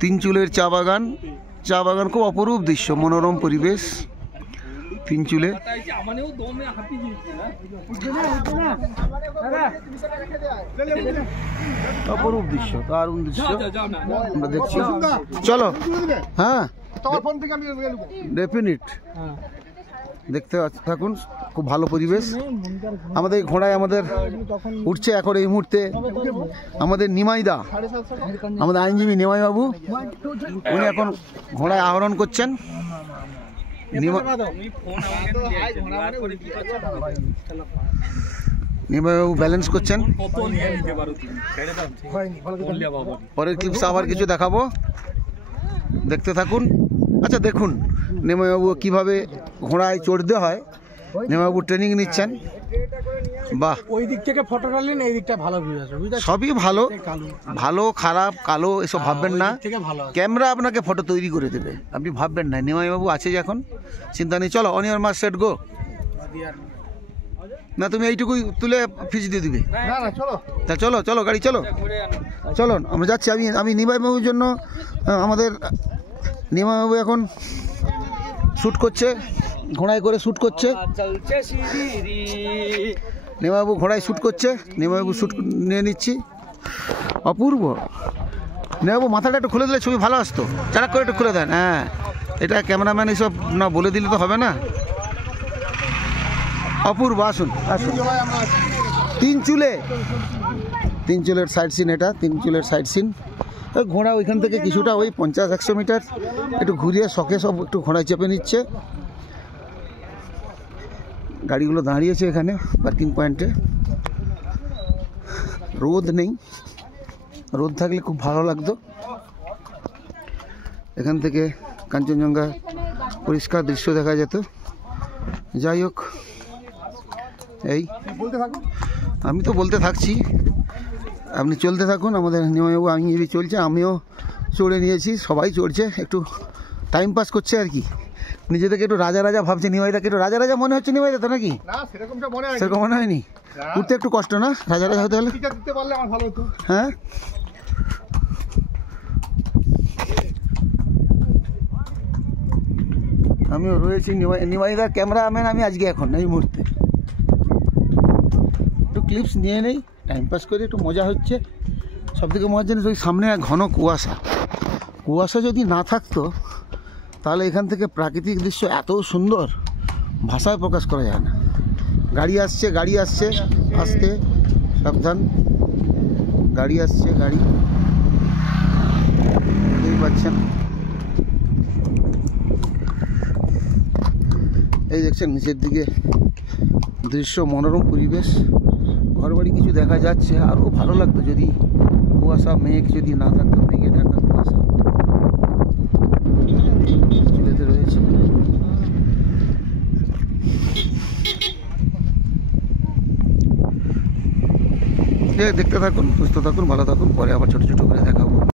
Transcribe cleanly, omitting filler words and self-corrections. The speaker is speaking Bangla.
তিনচুলের চা বাগান। চা বাগান খুব অপরূপ দৃশ্য, মনোরম পরিবেশ তিনচুলে। অপরূপ দৃশ্য, দারুণ দৃশ্য আমরা দেখছি। চলো, হ্যাঁ ডেফিনিট দেখতে থাকুন, খুব ভালো পরিবেশ। আমাদের ঘোড়ায় আমাদের উঠছে এখন এই মুহূর্তে আমাদের নিমাইদা, আমাদের আইনজীবী নিমাই বাবু, উনি এখন ঘোড়ায় আহরণ করছেন। নিমাই বাবু ব্যালেন্স করছেন। পরের ক্লিপস আবার কিছু দেখাবো, দেখতে থাকুন। আচ্ছা দেখুন নিমাইবাবু কিভাবে ঘোড়ায় চড়তে হয়, নিমাইবাবু ট্রেনিং নিচ্ছেন। বাহ, ওই দিক থেকে ফটোটা নিন, এই দিকটা ভালো ভিউ আসবে। সবই ভালো, ভালো খারাপ কালো এসব ভাববেন না, ক্যামেরা আপনাকে ফটো তৈরি করে দেবে, আপনি ভাববেন না। নিমাইবাবু আছে যখন চিন্তা নেই। চলো on your mark set go. না তুমি এইটুকুই তুলে ফিজ দিয়ে দিবে? তা চলো চলো গাড়ি চলো, চলো আমরা যাচ্ছি। আমি নিমাইবাবুর জন্য, আমাদের নিমাইবাবু এখন শ্যুট করছে, ঘোড়ায় করে শ্যুট করছে। নিমাইবাবু ঘোড়ায় শ্যুট করছে, নিমাইবাবু শ্যুট নিয়ে নিচ্ছি। অপূর্ব। নিমাইবাবু মাথাটা একটু খুলে দিলে ছবি ভালো আসতো, চারাক করে একটু খুলে দেন। হ্যাঁ, এটা ক্যামেরাম্যান এইসব না বলে দিলে তো হবে না। অপূর্ব, আসুন আসুন। তিনচুলের সাইড সিন, এটা তিনচুলের সাইড সিন। ওই ঘোড়া ওইখান থেকে কিছুটা ওই 50-100 মিটার একটু ঘুরিয়ে শখে সব একটু ঘোড়ায় চেপে নিচ্ছে। গাড়িগুলো দাঁড়িয়েছে এখানে পার্কিং পয়েন্টে। রোদ নেই, রোদ থাকলে খুব ভালো লাগতো। এখান থেকে কাঞ্চনজঙ্ঘা পরিষ্কার দৃশ্য দেখা যেত। যাই হোক, এই আমি তো বলতে থাকছি, আপনি চলতে থাকুন। আমাদের নিমাইবাবু আইনজীবী চলছে, আমিও চড়ে নিয়েছি, সবাই চড়ছে, একটু টাইম পাস করছে আর কি। নিজেদেরকে একটু রাজা রাজা ভাবছে। নিমাইদাকে একটু রাজা রাজা মনে হচ্ছে নিমাইদা তো, নাকি সেরকম মনে হয়নি? উঠতে একটু কষ্ট না রাজা রাজা হতে হলে? হ্যাঁ, আমিও রয়েছি নিমাইদার ক্যামেরাম্যান আমি আজকে এখন এই মুহূর্তে। একটু ক্লিপস নিয়ে নেই, টাইম পাস করে একটু মজা হচ্ছে। সবথেকে মজার জিনিস ওই সামনে ঘন কুয়াশা, কুয়াশা যদি না থাকতো তাহলে এখান থেকে প্রাকৃতিক দৃশ্য এত সুন্দর ভাষায় প্রকাশ করা যায় না। গাড়ি আসছে, গাড়ি আসছে, আসতে সাবধান, গাড়ি আসছে, গাড়ি দেখতেই পাচ্ছেন। এই দেখছেন নিচের দিকে দৃশ্য, মনোরম পরিবেশ, ঘরবাড়ি কিছু দেখা যাচ্ছে। আরও ভালো লাগতো যদি কুয়াশা মেঘ যদি না থাকতো, মেঘে ঢাকা কুয়াশা চুলেতে রয়েছে। দেখতে থাকুন, সুস্থ থাকুন, ভালো থাকুন, পরে আবার ছোটো ছোটো করে দেখাবো।